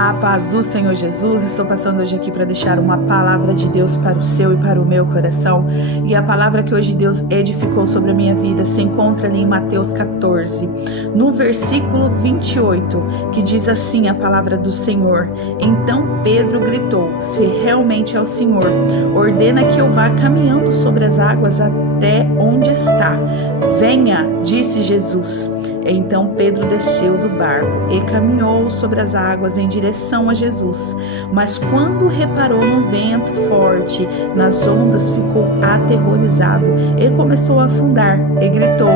A paz do Senhor Jesus. Estou passando hoje aqui para deixar uma palavra de Deus para o seu e para o meu coração. E a palavra que hoje Deus edificou sobre a minha vida se encontra ali em Mateus 14, no versículo 28, que diz assim a palavra do Senhor: Então Pedro gritou: Se realmente é o Senhor, ordena que eu vá caminhando sobre as águas até onde está. Venha, disse Jesus. Então Pedro desceu do barco e caminhou sobre as águas em direção a Jesus. Mas quando reparou no vento forte, nas ondas, ficou aterrorizado e começou a afundar e gritou: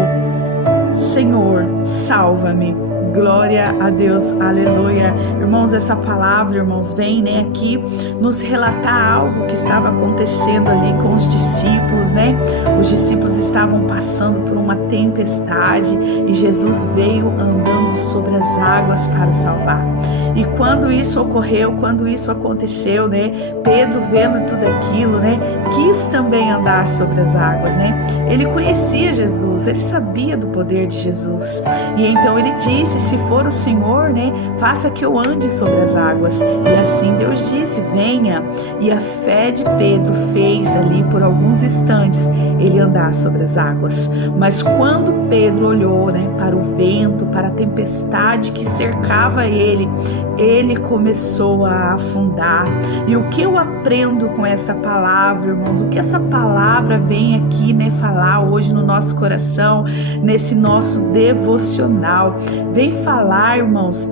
Senhor, salva-me. Glória a Deus, aleluia. Irmãos, essa palavra, irmãos, vem, aqui nos relatar algo que estava acontecendo ali com os discípulos, Os discípulos estavam passando por uma tempestade e Jesus veio andando sobre as águas para os salvar. E quando isso ocorreu, quando isso aconteceu, Pedro, vendo tudo aquilo, quis também andar sobre as águas, Ele conhecia Jesus, ele sabia do poder de Jesus. E então ele disse: se for o Senhor, faça que eu ande sobre as águas. E assim Deus disse: venha. E a fé de Pedro fez ali por alguns instantes ele andar sobre as águas. Mas quando Pedro olhou, para o vento, para a tempestade que cercava ele começou a afundar. E o que eu aprendo com esta palavra, irmãos? O que essa palavra vem aqui, falar hoje no nosso coração, nesse nosso devocional? Vem falar, irmãos,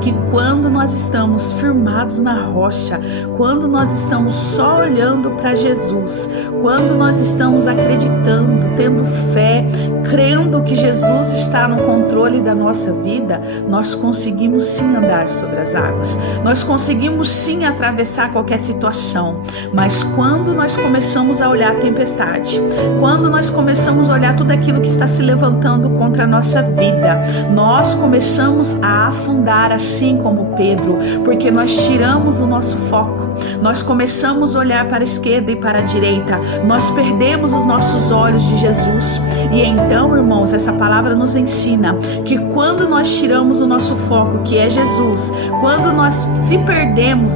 que quando nós estamos firmados na rocha, quando nós estamos só olhando para Jesus, quando nós estamos acreditando, tendo fé, crendo que Jesus está no controle da nossa vida, nós conseguimos sim andar sobre as águas, nós conseguimos sim atravessar qualquer situação. Mas quando nós começamos a olhar a tempestade, quando nós começamos a olhar tudo aquilo que está se levantando contra a nossa vida, nós começamos a afundar, assim como Pedro, porque nós tiramos o nosso foco, nós começamos a olhar para a esquerda e para a direita, nós perdemos os nossos olhos de Jesus. E então, irmãos, essa palavra nos ensina que quando nós tiramos o nosso foco, que é Jesus, quando nós se perdemos,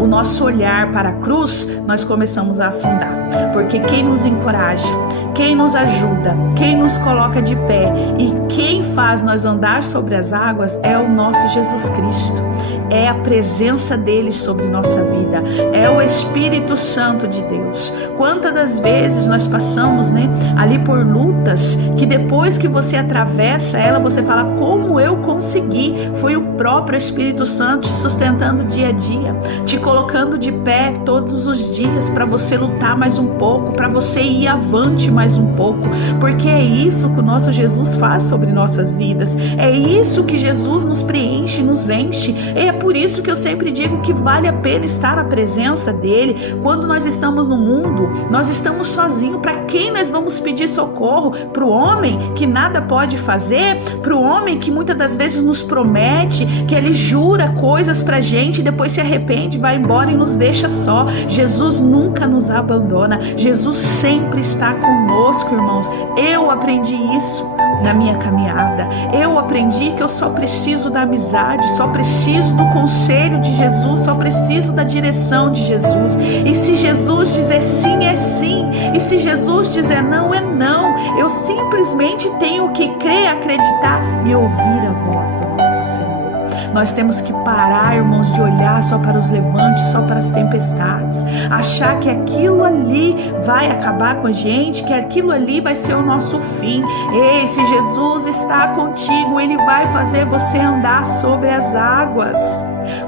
o nosso olhar para a cruz, nós começamos a afundar, porque quem nos encoraja, quem nos ajuda, quem nos coloca de pé e quem faz nós andar sobre as águas é o nosso Jesus Cristo. É a presença dele sobre nossa vida, é o Espírito Santo de Deus. Quantas das vezes nós passamos, ali por lutas, que depois que você atravessa ela, você fala: como eu consegui? Foi o próprio Espírito Santo te sustentando dia a dia, te colocando de pé todos os dias para você lutar mais um pouco, para você ir avante mais um pouco, porque é isso que o nosso Jesus faz sobre nossas vidas, é isso que Jesus nos preenche, nos enche. É por isso que eu sempre digo que vale a pena estar na presença dele. Quando nós estamos no mundo, nós estamos sozinhos. Para quem nós vamos pedir socorro? Para o homem que nada pode fazer? Para o homem que muitas das vezes nos promete, que ele jura coisas para a gente e depois se arrepende, vai embora e nos deixa só. Jesus nunca nos abandona, Jesus sempre está conosco, irmãos. Eu aprendi isso na minha caminhada. Eu aprendi que eu só preciso da amizade, só preciso do conselho de Jesus, só preciso da direção de Jesus. E se Jesus dizer sim, é sim. E se Jesus dizer não, é não. Eu simplesmente tenho que crer, acreditar e ouvir a voz do nosso Senhor. Nós temos que parar, irmãos, de olhar só para os levantes, só para as tempestades, achar que aquilo ali vai acabar com a gente, que aquilo ali vai ser o nosso fim. Ei, se Jesus está contigo, ele vai fazer você andar sobre as águas.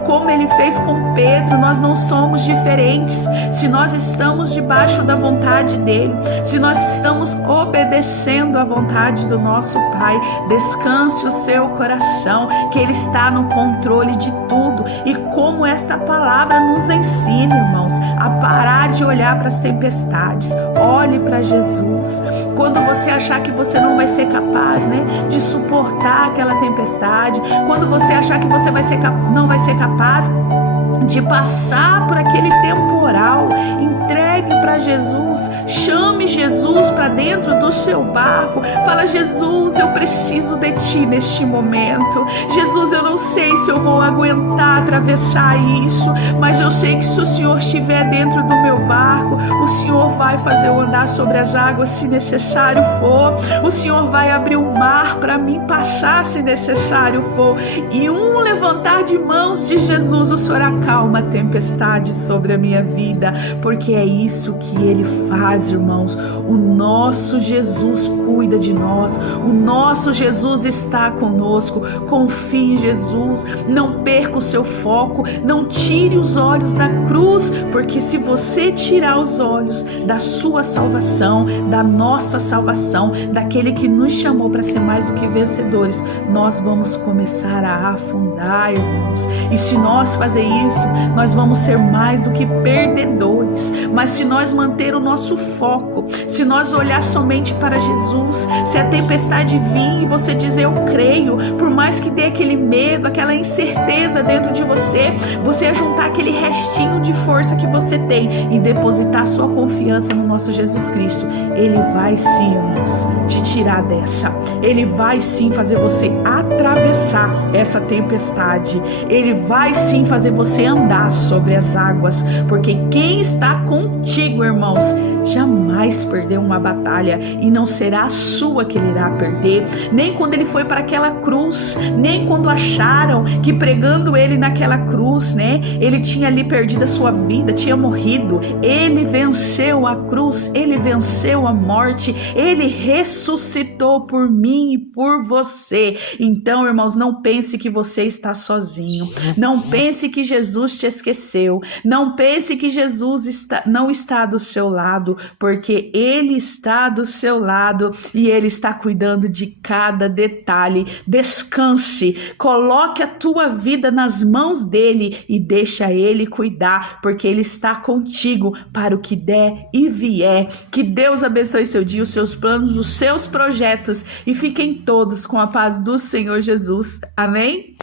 Como ele fez com Pedro, nós não somos diferentes. Se nós estamos debaixo da vontade dele, se nós estamos obedecendo à vontade do nosso Pai, descanse o seu coração, que ele está no controle de tudo. E como esta palavra nos ensina, irmãos, a parar de olhar para as tempestades, olhe para Jesus. Quando você achar que você não vai ser capaz, de suportar aquela tempestade, quando você achar que você não vai ser capaz de passar por aquele temporal, entregue para Jesus, chame Jesus para dentro do seu barco, fala: Jesus, eu preciso de ti neste momento. Jesus, eu não sei se eu vou aguentar atravessar isso, mas eu sei que se o Senhor estiver dentro do meu barco, o Senhor vai fazer eu andar sobre as águas se necessário for, o Senhor vai abrir o mar para mim passar se necessário for, e um levantar de mãos de Jesus, o Senhor acalma a tempestade sobre a minha vida, porque é isso que Ele faz, irmãos. O nosso Jesus cuida de nós, o nosso Jesus está conosco. Confie em Jesus, não perca o seu foco, não tire os olhos da cruz, porque se você tirar os olhos da sua salvação, da nossa salvação, daquele que nos chamou para ser mais do que vencedores, nós vamos começar a afundar, irmãos. E se nós fazer isso, nós vamos ser mais do que perdedores. Mas se nós manter o nosso foco, se nós olhar somente para Jesus, se a tempestade vir e você dizer eu creio, por mais que dê aquele medo, aquela incerteza dentro de você, você juntar aquele restinho de força que você tem e depositar sua confiança no nosso Jesus Cristo, Ele vai sim, irmãos, te tirar dessa. Ele vai sim fazer você atravessar essa tempestade. Ele vai sim fazer você andar sobre as águas, porque quem está contigo, irmãos, jamais perdeu uma batalha, e não será a sua que ele irá perder, nem quando ele foi para aquela cruz, nem quando acharam que pregando ele naquela cruz, né, ele tinha ali perdido a sua vida, tinha morrido. Ele venceu a cruz, ele venceu a morte, ele ressuscitou por mim e por você. Então, irmãos, não pense que você está sozinho, não pense que Jesus te esqueceu, não pense que Jesus não está do seu lado, porque Ele está do seu lado e Ele está cuidando de cada detalhe. Descanse, coloque a tua vida nas mãos dEle e deixa Ele cuidar, porque Ele está contigo para o que der e vier. Que Deus abençoe seu dia, os seus planos, os seus projetos, e fiquem todos com a paz do Senhor Jesus. Amém?